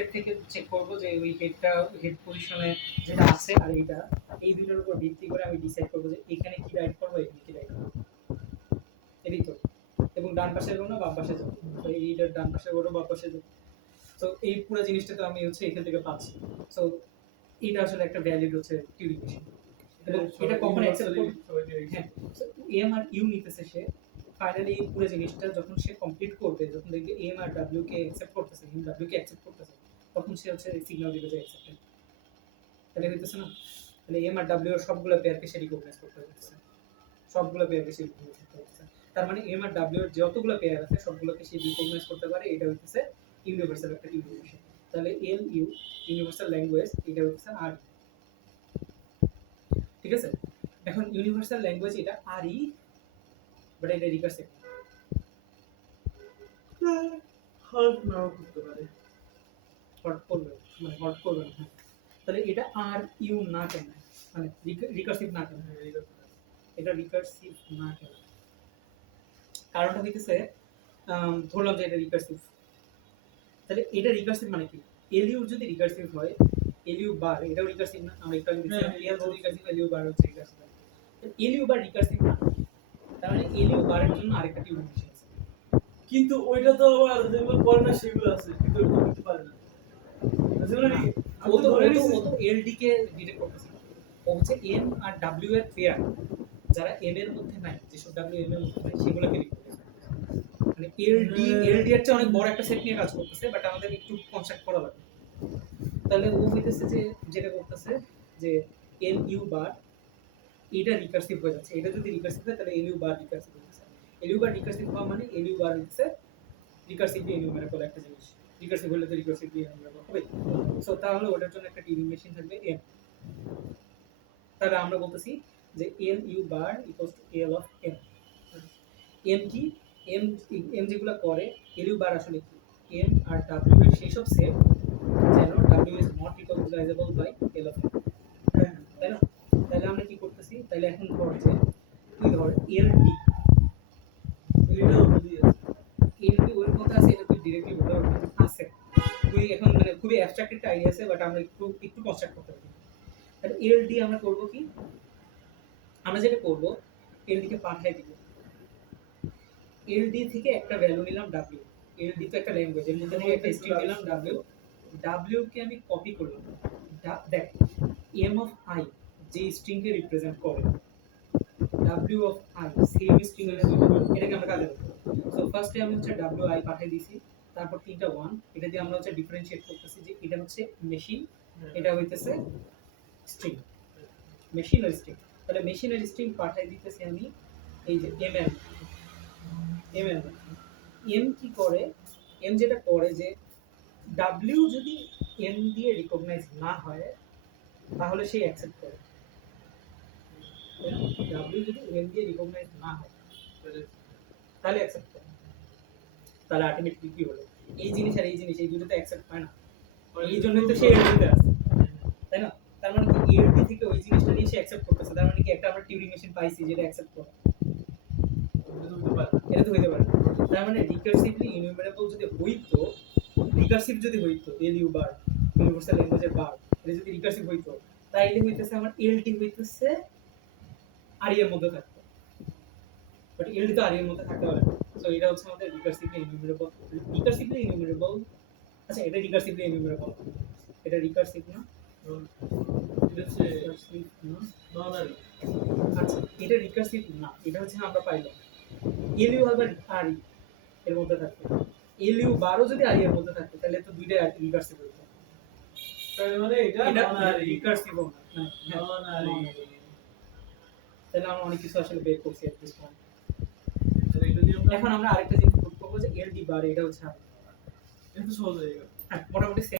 State থেকে check করবো যে ওই হেড পজিশনে যেটা আছে আর এইটা, এই দুটোর উপর ভিত্তি করে আমি ডিসাইড করবো যে এখানে কি রাইট করবো, এখানে কি রাইট করবো, এটাই তো। এবং ডান পাশে যাবো না বাম পাশে যাবো, তো এইটার ডান পাশে যাবো বাম পাশে যাবো। তো এই পুরো জিনিসটা তো আমি হচ্ছে এখান থেকে পাচ্ছি। সো এটা আসলে একটা ভ্যালিড হচ্ছে টিউরিং মেশিন। এটা কখন অ্যাকসেপ্ট করবে? হ্যাঁ, এম আর ইউ নিতেছে সে। ফাইনালি পুরো জিনিসটা যখন সে কমপ্লিট করবে, যখন দেখবে এম আর ডাব্লিউ কে অ্যাকসেপ্ট করতেছে, এম ডাব্লিউ কে অ্যাকসেপ্ট করতেছে, তখন সে হচ্ছে সিগন্যাল দিবে যে অ্যাকসেপ্টেড। তাহলে হইতেছে না? তাহলে এম আর ডাব্লিউ এর সবগুলো পেয়ারকে সে রিকগনাইজ করতে হচ্ছে, সবগুলো পেয়ারকে সে রিকগনাইজ করতে হচ্ছে। তার মানে এম আর ডাব্লিউ এর যতগুলো পেয়ার আছে সবগুলোকে সে রিকগনাইজ করতে পারে। এটা হইতেছে ইউনিভার্সাল একটা টিউরিং মেশিন। তাহলে এল ইউ ইউনিভার্সাল ল্যাঙ্গুয়েজ, এটা হচ্ছে আর। ঠিক আছে, এখন ইউনিভার্সাল ল্যাঙ্গুয়েজ এটা আর ই, বাট এটা রিকার্সিভ হট নাও করতে পারে, হট করবে, মানে হট করবে না। তাহলে এটা আর ইউ না কেন, মানে রিকার্সিভ না কেন? এটা রিকার্সিভ না কেন? কারণটা হইতেছে ধরলাম যে এটা রিকার্সিভ, তাহলে এটা রিকার্সিভ মানে কি? এলইউ যদি রিকার্সিভ হয়, এলইউ বার এটাও রিকার্সিভ না? আমরা একটু আগে দেখছিলাম এল যদি রিকার্সিভ, এলইউ বার হচ্ছে রিকার্সিভ। এলইউ বার রিকার্সিভ না, তার মানে এলইউ বারের জন্য আরেকটা টিউরিং মেশিন আছে। কিন্তু ওইটা তো আবার যেগুলো করে না সেগুলো আছে, কিন্তু ওটা করতে পারে না। ও তো এলডি কে ডিটেক্ট করতেছে, ও হচ্ছে এম আর ডাব্লিউ এর পেয়ার, যারা এম এর মধ্যে নাই, যেসব ডাব্লিউ এম এর মধ্যে নাই সেগুলোকে রিকগনাইজ করতেছে। মানে এলডি এর চেয়ে অনেক বড় একটা সেট নিয়ে কাজ করতেছে, বাট আমাদের একটু কনসেপ্ট করা লাগবে। তাহলে ও হইতেছে যে যেটা করতেছে যে এল ইউ বার এটা রিকার্সিভ হয়ে যাচ্ছে। এটা যদি রিকার্সিভ হয় তাহলে এল ইউ বার রিকার্সিভ হচ্ছে। এল ইউ বার রিকার্সিভ হওয়া মানে এল ইউ বার হচ্ছে রিকার্সিভলি এনিউমারেবল একটা জিনিস। রিকার্সিভ হলে তো রিকার্সিভলি এনিউমারেবল হবে। সো তাহলে ওটার জন্য একটা টিউরিং মেশিন থাকবে এম। তাহলে আমরা বলতেছি যে L U bar equals to L of M. M কি? এম এম যেগুলো করে, এল ইউ বার আসলে কি? এম আর ডাব্লিউ এর সেই সব সেট যেন W is not recognizable by L of M, তাই না? তাহলে আমরা কি করতেছি? তাহলে এখন ধর যে তুই ধর এল ডি, এটাও বুঝি আছে, এল ডি ওর কথা আছে, এটা তুই ডিরেক্টলি বলতে পারবি না আছে। তুই এখন মানে খুবই অ্যাবস্ট্রাক্ট একটা আইডিয়া আছে, বাট আমরা একটু কনস্ট্রাক্ট করতে পারি। তাহলে এল ডি আমরা করবো কি? আমরা যেটা করবো, এল ডি কে পাঠাই দিব। এল ডি থেকে একটা ভ্যালু নিলাম ডাব্লিউ। এল ডি তো একটা ল্যাঙ্গুয়েজ, এর মধ্যে থেকে একটা স্ট্রিং নিলাম ডাব্লিউ। ডাব্লিউ কে আমি কপি করলাম। দেখ, এম অফ আই যে স্ট্রিং কে রিপ্রেজেন্ট করে, W of I same string এর এটাকে আমরা কাজে লাগাবো। সো ফার্স্টে আমি হচ্ছে ডাব্লিউ আই পাঠিয়ে দিয়েছি, তারপর তিনটা ওয়ান, এটা দিয়ে আমরা হচ্ছে ডিফারেন্সিয়েট করতেছি যে এটা হচ্ছে মেশিন, এটা হইতেছে স্ট্রিং, মেশিন আর স্ট্রিং। তাহলে মেশিন আর স্ট্রিং পাঠিয়ে দিতেছি আমি এই যে এম এর, এম এর এম কি করে? এম যেটা করে যে ডাব্লিউ যদি এম দিয়ে রিকগনাইজ না হয় তাহলে সে অ্যাকসেপ্ট করে। ডাব্লিউ যদি এম দিয়ে রিকগনাইজ না হয় তাহলে অ্যাকসেপ্ট করে। তাহলে আলটিমেটলি কি হলো? এই জিনিস আর এই জিনিস এই দুটোতে অ্যাকসেপ্ট হয় না, এই জন্যই তো সে এলডিতে আছে, তাই না? তার মানে কি এলডি থেকে ওই জিনিসটা নিয়ে সে অ্যাকসেপ্ট করতেছে। তার মানে কি একটা আমরা টিউরিং মেশিন পাইছি যেটা অ্যাকসেপ্ট করে। এটা তো হইতে পারে। তার মানে রিকার্সিভলি ইনুমারেবল যদি হইতো, রিকার্সিভ যদি হইতো এল ইউ বার ইউনিভার্সাল ল্যাঙ্গুয়েজের বার, এটা যদি রিকার্সিভ হইতো তাইলে হইতেছে আমার এলটি হইতেছে আর এর মধ্যে থাকতো, বাট এলডি তো আর এর মধ্যে থাকতে পারে না। সো এটা হচ্ছে আমাদের রিকার্সিভলি ইনুমারেবল। রিকার্সিভলি ইনুমারেবল, আচ্ছা এটা রিকার্সিভলি ইনুমারেবল, এটা রিকার্সিভ না, এটা হচ্ছে রিকার্সিভ না। ননারি। আচ্ছা এটা রিকার্সিভ না, এটা হচ্ছে আমরা পাইলাম এল ইউ আবার আর এর মধ্যে থাকতো। এল ইউ বারও যদি আর এর মধ্যে থাকতো তাহলে তো দুইটাই রিকার্সিভ হতো। তার মানে এটা ননারি, রিকার্সিভ না, ননারি। তাহলে আমরা অনেক কিছু আসলে বের করছি এট দিস পয়েন্ট। তাহলে এটা দিয়ে আমরা এখন আমরা আরেকটা জিনিস প্রুভ করবো যে এল ডি বার এটা হচ্ছে একটু সহজ হয়ে গেল। হ্যাঁ মোটামুটি